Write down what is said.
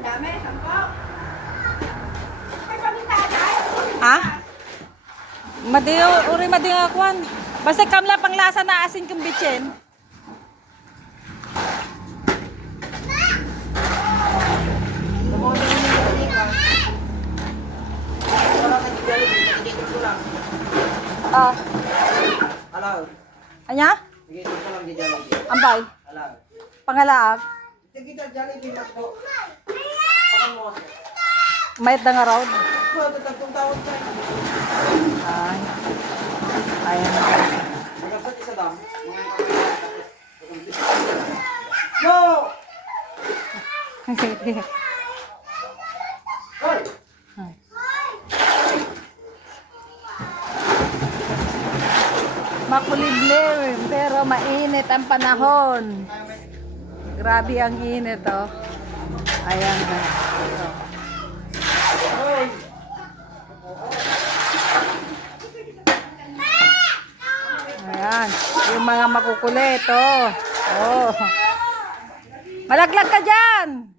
Dami, sampo. Ha? Madiyo, uri madiyo akwan. Basta kamla panglasa na asin kong bitchen. Ah, Alaw. anya? Ambay. Alaw. Pangalaag. Sige, kita Jollibee po. Pakang mo. Mayat na nga. Ito, ito, tatlong tawag ka. Ay. Ayan. Magkasat isa dam. No! Hoy! Makulimlim, pero mainit ang panahon. Grabe ang init, oh. Ayan, guys. Ito. Hoy! Ayan. Yung mga makukulit, oh. Oh. Malaglag ka dyan!